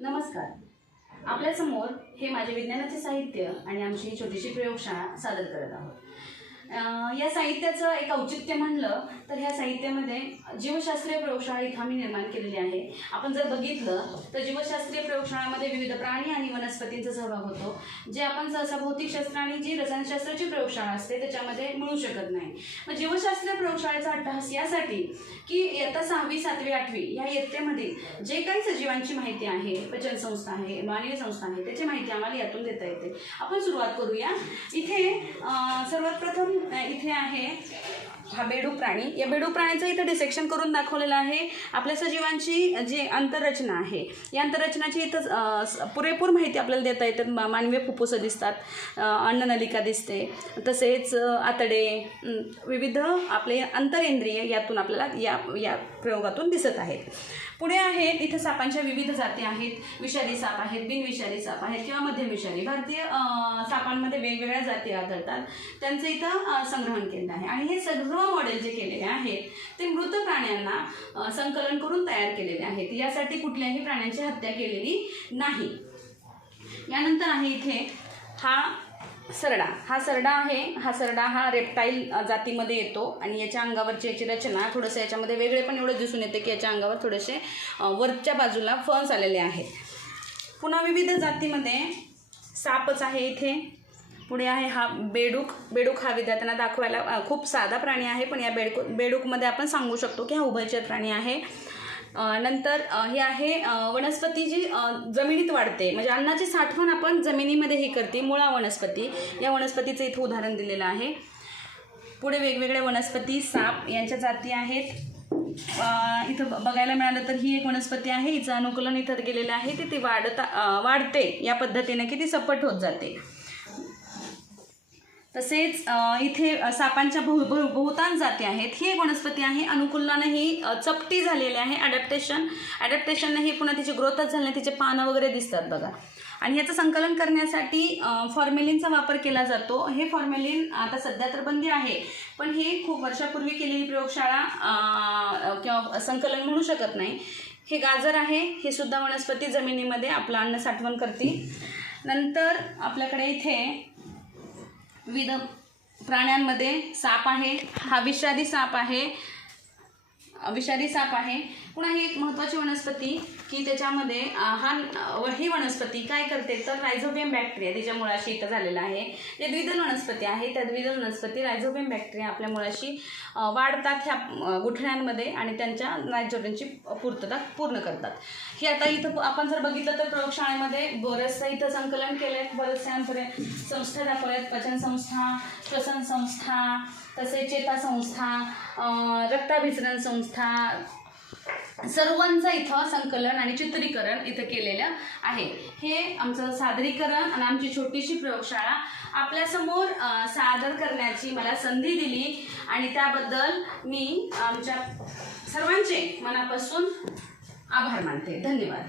नमस्कार. आपल्यासमोर हे माझे विज्ञानाचे साहित्य आणि आमची ही छोटीशी प्रयोगशाळा सादर करत आहोत. या साहित्याचं एक औचित्य म्हणलं तर ह्या साहित्यामध्ये जीवशास्त्रीय प्रयोगशाळा इथं आम्ही निर्माण केलेली आहे. आपण जर बघितलं तर जीवशास्त्रीय प्रयोगशाळामध्ये विविध प्राणी आणि वनस्पतींचा सहभाग होतो जे आपण सहसा भौतिकशास्त्र आणि जी रसायनशास्त्राची प्रयोगशाळा असते त्याच्यामध्ये मिळू शकत नाही. मग जीवशास्त्रीय प्रयोगशाळेचा अट्टहास यासाठी की इयत्ता सहावी सातवी आठवी या इयत्तेमधील जे काही सजीवांची माहिती आहे पचन संस्था आहे मानवी संस्था आहे त्याची माहिती आम्हाला यातून देता येते. आपण सुरुवात करूया. इथे सर्वात प्रथम इथे आहे. हा बेडू प्राणी. या बेडू प्राण्याचं इथं डिसेक्शन करून दाखवलेलं आहे. आपल्या सजीवांची जी अंतररचना आहे या अंतररचनाची इथं पुरेपूर माहिती आपल्याला देता येते. मानवी फुफ्फुसं दिसतात अन्ननलिका दिसते तसेच आतडे विविध आपले अंतरेंद्रिय यातून आपल्याला या या प्रयोगातून दिसत आहेत. पुढे आहेत इथं सापांच्या विविध जाती आहेत. विषारी साप आहेत बिनविषारी साप आहेत किंवा मध्यम विषारी भारतीय सापांमध्ये वेगवेगळ्या जाती आढळतात. त्यांचं इथं संग्रहण केलं आहे. आणि हे सर्व मॉडेल जे केलेले आहेत ते मृत प्राण्यांना संकलन करून तयार केलेले आहेत. यासाठी कुठल्याही प्राण्यांची हत्या केलेली नाही. यानंतर आहे इथे हा सरडा. हा सरडा आहे. हा सरडा हा रेप्टाईल जातीमध्ये येतो. आणि याच्या अंगावरची याची रचना थोडंसं याच्यामध्ये वेगळे पण एवढं दिसून येते की याच्या अंगावर थोडेसे वरच्या बाजूला फन्स आलेले आहेत. पुन्हा विविध जातीमध्ये सापच आहे इथे. पुढे आहे हा बेडूक बेडूक हा विद्यार्थ्यांना दाखवायला खूप साधा प्राणी आहे पण या बेडकू बेडूकमध्ये आपण सांगू शकतो की हा उभयचर प्राणी आहे. नंतर हे आहे वनस्पती जी जमिनीत वाढते. म्हणजे अन्नाची साठवण आपण जमिनीमध्ये ही करते मुळा वनस्पती. या वनस्पतीचं इथं उदाहरण दिलेलं आहे. पुढे वेगवेगळ्या वनस्पती साप यांच्या जाती आहेत. इथं ब- बघायला मिळालं तर ही एक वनस्पती आहे. हिचं अनुकूलन इथं गेलेलं आहे. ते ती वाढता वाढते. या पद्धतीने की ती सपट होत जाते. तसेच इथे सापांच्या बहु बहुतांश जाती आहेत. ही एक वनस्पती आहे. अनुकूलनानं ही चपटी झालेली आहे. अडॅप्टेशन अडॅप्टेशनने हे पुन्हा तिची ग्रोथच झाली. तिचे पानं वगैरे दिसतात बघा. आणि याचं संकलन करण्यासाठी फॉर्मेलिनचा वापर केला जातो. हे फॉर्मेलिन आता सध्या तर बंदी आहे. पण हे खूप वर्षापूर्वी केलेली प्रयोगशाळा किंवा संकलन म्हणू शकत नाही. हे गाजर आहे. हे सुद्धा वनस्पती जमिनीमध्ये आपलं अन्न साठवण करते. नंतर आपल्याकडे इथे विविध प्राण्यांमध्ये साप आहे. हा विषारी साप आहे. विषारी साप आहे. पुन्हा ही एक महत्त्वाची वनस्पती की त्याच्यामध्ये हा ही वनस्पती काय करते? तर रायझोबियम बॅक्टेरिया तिच्या मुळाशी इथं झालेला आहे. जे द्विदल वनस्पती आहे त्या द्विदल वनस्पती रायझोबियम बॅक्टेरिया आपल्या मुळाशी वाढतात ह्या गुठण्यांमध्ये आणि त्यांच्या नायट्रोजनची पूर्तता पूर्ण करतात. हे आता इथं आपण जर बघितलं तर प्रयोगशाळेमध्ये बरंचसं इथं संकलन केलं आहे बरेचसे संस्था दाखवल्या आहेत पचन संस्था श्वसन संस्था तसेच चेता संस्था रक्ताभिसरण संस्था सर्वांचं इथं संकलन आणि चित्रीकरण इथं केलेलं आहे. हे आमचं सादरीकरण आणि आमची छोटीशी प्रयोगशाळा आपल्यासमोर सादर करण्याची मला संधी दिली आणि त्याबद्दल मी आमच्या सर्वांचे मनापासून आभार मानते. धन्यवाद.